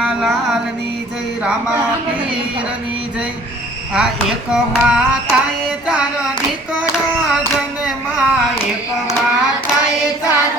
લાલની જય રામા પીરની જય આ એક માતાએ ચાર દીકરા જન્મા એક માતાએ ચાર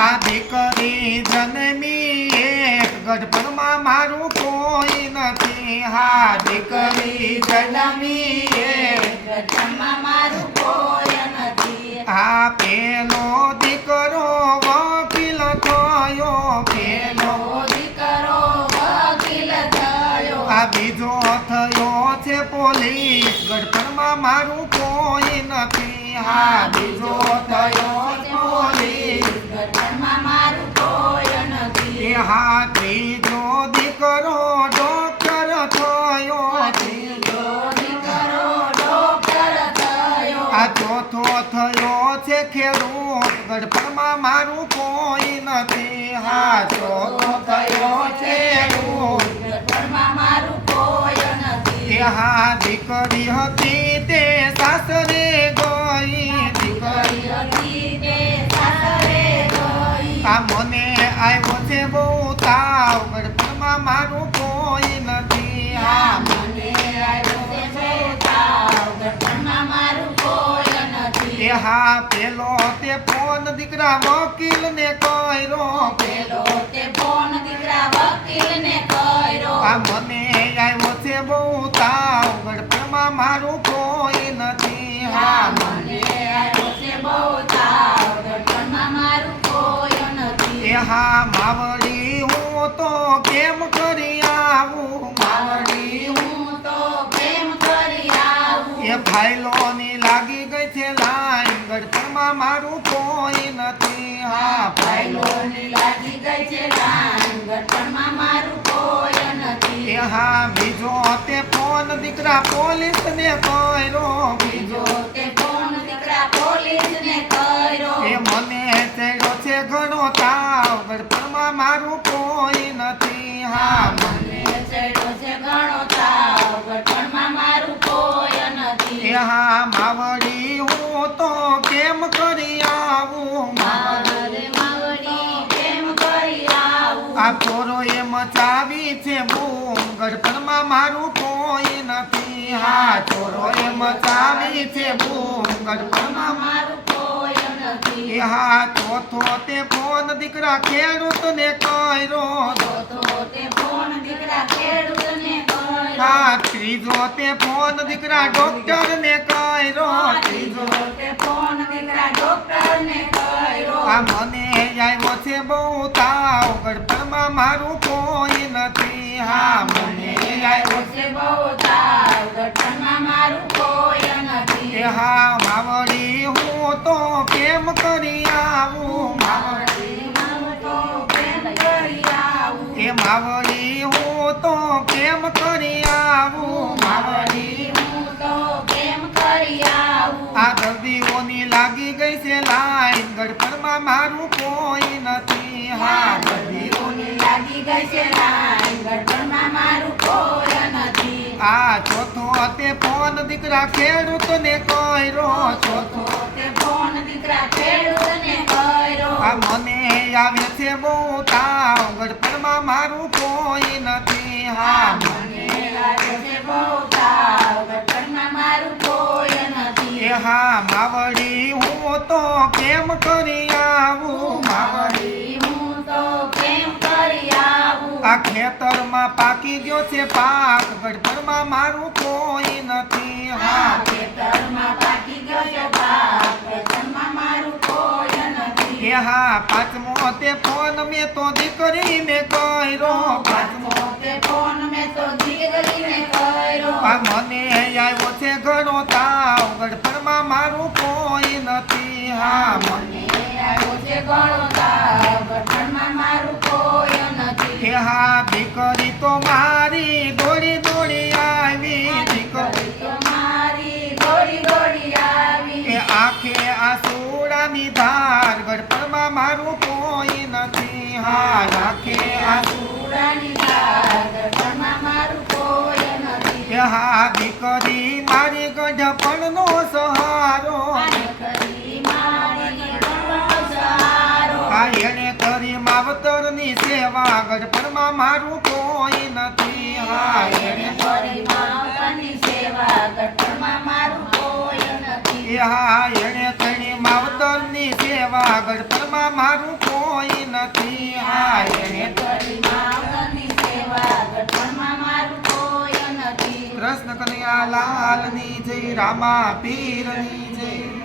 આ દીકરી જન્મી એક ગઢપણમાં મારું કોઈ નથી હા દીકરી જન્મી એક ગઢપણમાં મારું કોઈ નથી આ પેલો દીકરો વકીલ થયો પેલો દીકરો વકીલ થયો આ બીજો થયો છે પોલીસ ગઢપણમાં મારું કોઈ નથી હા બીજો થયો છે પોલીસ ગઢપણમાં મારું કોઈ નથી એ હા ત્રીજો દીકરો ડોક્ટર થયો ત્રીજો દીકરો ડોક્ટર થયો આ ચોથો થયો છે ખેડૂત ગઢપણમાં મારું કોઈ નથી હા ચોથો થયો છે ખેડૂત ગઢપણમાં મારું કોઈ નથી એ હા દીકરી હતી તે સાસરે ગઈ દીકરી હતી તે સાસરે ગઈ આ મને આવ્યો છે બહુ તાવ ગઢપણમાં મારું કોઈ નથી હા મને આવ્યો છે બહુ તાવ ગઢપણમાં મારું કોઈ નથી એ હા પેલો તે ફોન દીકરા વકીલ ને કર્યો પેલો તે ફોન દીકરા વકીલને કર્યો આ મને આવ્યો છે બહુ તાવ ગઢપણમાં મારું કોઈ નથી હા હા મને આવ્યો છે બહુ તાવ ગઢપણમાં મારું કોઈ નથી એ હા માવડી હું તો કેમ કરી આવું માવડી હું તો પ્રેમ કરી આવું એ ફાઇલોની લાગી ગઈ છે લાઈન ગઢપણમાં મારું કોઈ નથી હા ફાઇલોની લાગી ગઈ છે લાઈન ગઢપણમાં મારું કોઈ નથી એ હા બીજો તે ફોન દીકરા પોલીસ ને કર્યો બીજો તે ફોન દીકરા પોલીસને કર્યો એ મને ચડ્યો છે ઘણો તાવ ગઢપણમાં મારું કોઈ નથી હા મને ચડ્યો છે ઘણો તાવ ગઢપણમાં મારું કોઈ નથી એ હા માવડી હું તો કેમ કરી આવું મારે માવડી કેમ કરી આવું આ ચોરો એ મચાવી છે બૂમ ગઢપણમાં મારું કોઈ નથી હા ચોરો એ મચાવી છે બૂમ ગઢપણમાં મારું કોઈ નથી એ હા ચોથો તે ફોન દીકરા ખેડૂતને કર્યો તો તે ફોન દીકરા ખેડૂતને કર્યો હા ત્રીજો તે ફોન દીકરા ડોક્ટરને કર્યો ત્રીજો તે ફોન દીકરા ડોક્ટરને કર્યો આ મને આવ્યો છે બહુ તાવ ગઢપણમાં મારું કોઈ નથી હા મને આવ્યો છે બહુ તાવ ગઢપણમાં મારું કોઈ નથી એ હા માવડી હું તો કેમ કરી આવું માવડી હું તો પ્રેમ કરી આવું એ માવડી હું તો કેમ કરી આવું માવડી હું તો પ્રેમ કરી આવું આ દર્દીઓની લાગી ગઈ છે લાઈન ગઢપણમાં મારું કોઈ નથી હા દર્દીઓની લાગી ગઈ છે લાઈન ગઢપણમાં મારું કોઈ નથી આ ચોથો તે ફોન દીકરા ખેડૂતને કર્યો ચોથો તે ફોન દીકરા ખેડૂતને કર્યો આ મને આવે છે બહુ તાવ ગઢપણમાં મારું કોઈ નથી હા મને લાગે છે બહુ તાવ ગઢપણમાં મારું કોઈ નથી એ હા માવડી હું તો કેમ કરી આવું માવડી હું તો પ્રેમ કરી આવું આ ખેતરમાં પાકી ગયો છે પાક ગઢપણમાં મારું કોઈ નથી હા ખેતરમાં પાકી ગયો છે પાક ગઢપણમાં મારું કોઈ નથી એ હા પાંચમો તે ફોન મેં તો દીકરીને કર્યો પાંચમો તે ફોન મેં તો દીકરીને કર્યો આ મને આવ્યો છે ઘણો તાવ ગઢપણમાં મારું કોઈ નથી હા મને મને આવ્યો છે ઘણો તાવ ગઢપણમાં મારું કોઈ નથી એ હા દીકરી તો મારી દોડી દોડી આવી દીકરી તો મારી દોડી દોડી આવી એ આંખે આસુડાની ધાર ગઢપણમાં મારું કોઈ નથી હા આંખે આસુ સુરાની ધાર ગઢપણમાં મારું કોઈ નથી એ હા દીકરી મારી ગઢપણનો સહારો દીકરી મારી ગઢપણનો સહારો હા એને કરી માવતરની સેવા ગઢપણમાં મારું કોઈ નથી હા એને કરી માવતરની સેવા ગઢપણમાં મારું કોઈ નથી હા એને કરી માવતરની સેવા ગઢપણમાં મારું કોઈ નથી હા એને કરી માવતરની સેવા ગઢપણમાં મારું કોઈ નથી કૃષ્ણ કનૈયા લાલની જય રામા પીરની જય